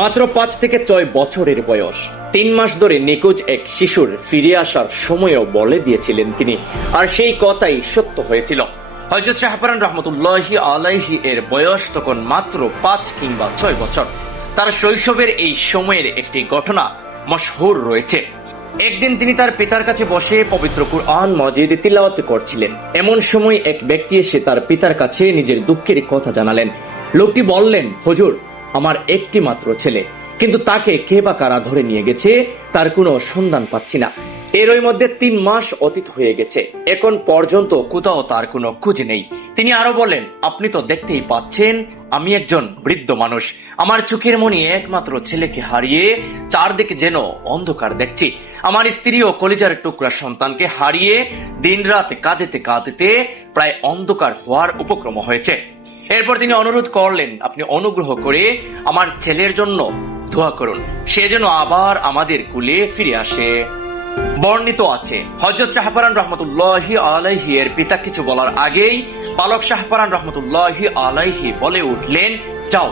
মাত্র ৫ থেকে ৬ বছরের বয়স, ৩ মাস ধরে নিখোঁজ এক শিশুর ফিরে আসার সময়ও বলে দিয়েছিলেন তিনি, আর সেই কথাই সত্য হয়েছিল। হযরত শাহপরান রহমতুল্লাহি আলাইহি এর বয়স তখন মাত্র ৫ কিংবা ৬ বছর। তার শৈশবের এই সময়ের একটি ঘটনা মশহুর রয়েছে। একদিন তিনি তার পিতার কাছে বসে পবিত্র কুরআন মাজিদ তিলাওয়াত করছিলেন। এমন সময় এক ব্যক্তি এসে তার পিতার কাছে নিজের দুঃখের কথা জানালেন। লোকটি বললেন, হুজুর, আমার একটি মাত্র ছেলে, কিন্তু তাকে কে বা কারা ধরে নিয়ে গেছে, তার কোনো সন্ধান পাচ্ছি না। এরই মধ্যে ৩ মাস অতীত হয়ে গেছে, এখন পর্যন্ত কোথাও তার কোনো খোঁজ নেই। তিনি আরো বলেন, আপনি তো দেখতেই পাচ্ছেন আমি একজন বৃদ্ধ মানুষ। আমার চোখের মনি একমাত্র ছেলেকে হারিয়ে চারদিকে যেন অন্ধকার দেখছি। আমার স্ত্রী ও কলিজার টুকরা সন্তানকে হারিয়ে দিনরাত কাঁদতে কাঁদতে প্রায় অন্ধকার হওয়ার উপক্রম হয়েছে। এরপর তিনি অনুরোধ করলেন, আপনি অনুগ্রহ করে আমার ছেলের জন্য দোয়া করুন, সে যেন আবার আমাদের কুলে ফিরে আসে। বর্ণিত আছে, হযরত শাহপরান রহমতুল্লাহি আলাইহি এর পিতা কিছু বলার আগেই পালক শাহপরান রহমতুল্লাহি আলাইহি বলে উঠলেন, যাও,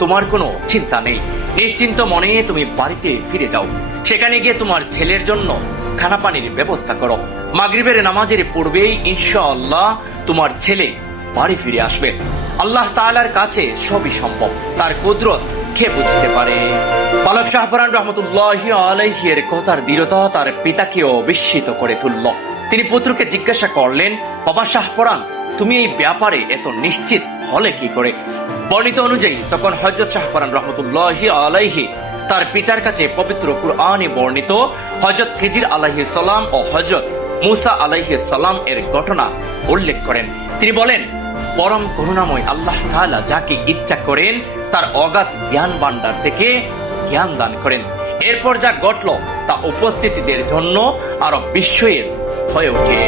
তোমার কোনো চিন্তা নেই, নিশ্চিন্ত মনে তুমি বাড়িতে ফিরে যাও। সেখানে গিয়ে তোমার ছেলের জন্য খানা পানির ব্যবস্থা করো। মাগরিবের নামাজের পূর্বেই ইনশাআল্লাহ তোমার ছেলে বাড়ি ফিরে আসবে। আল্লাহ তাআলার কাছে সবই সম্ভব, তার কুদরত কে বুঝতে পারে। পালক শাহপরান রহমতুল্লাহি আলাইহি এর কথার দৃঢ়তা তার পিতাকেও বিস্মিত করে তুলল। তিনি পুত্রকে জিজ্ঞাসা করলেন, বাবা শাহপরান, তুমি এই ব্যাপারে এত নিশ্চিত হলে কি করে? বর্ণিত অনুযায়ী তখন হযরত শাহপরান রহমতুল্লাহি আলাইহি তার পিতার কাছে পবিত্র কুরআনে বর্ণিত হযরত খিজির আলাইহিস সালাম ও হযরত মুসা আলাইহিস সালাম এর ঘটনা উল্লেখ করেন। তিনি বলেন, পরম করুণাময় আল্লাহ তাআলা যাকে ইচ্ছা করেন তার অগাধ জ্ঞান ভান্ডার থেকে জ্ঞান দান করেন। এরপর যা ঘটল তা উপস্থিতিদের জন্য আরো বিস্ময়ের হয়ে ওঠে।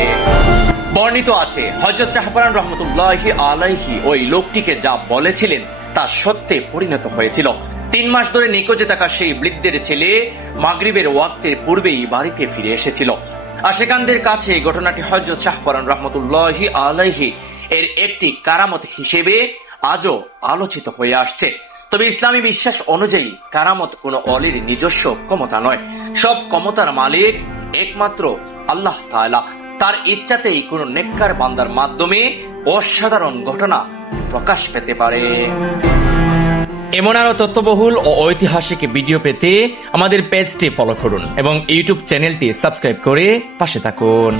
বর্ণিত আছে, হযরত শাহপরান রহমতুল্লাহি আলাইহি ওই লোকটিকে যা বলেছিলেন তা সত্যে পরিণত হয়েছিল। ৩ মাস ধরে নিখোঁজে থাকা সেই বৃদ্ধের ছেলে মাগরিবের ওয়াক্তের পূর্বেই বাড়িতে ফিরে এসেছিল। আশেকানদের কাছে ঘটনাটি হযরত শাহপরান রহমতুল্লাহি আলাইহি এর একটি কারামত হিসেবে আজও আলোচিত হয়ে আসছে। তবে ইসলামী বিশ্বাস অনুযায়ী কারামত কোনো অলির নিজস্ব ক্ষমতা নয়, সব ক্ষমতার মালিক একমাত্র আল্লাহ তাআলা। তার ইচ্ছাতেই কোনো নেককার বান্দার মাধ্যমে অসাধারণ ঘটনা প্রকাশ পেতে পারে। এমন আরো তথ্যবহুল ও ঐতিহাসিক ভিডিও পেতে আমাদের পেজটি ফলো করুন এবং ইউটিউব চ্যানেলটি সাবস্ক্রাইব করে পাশে থাকুন।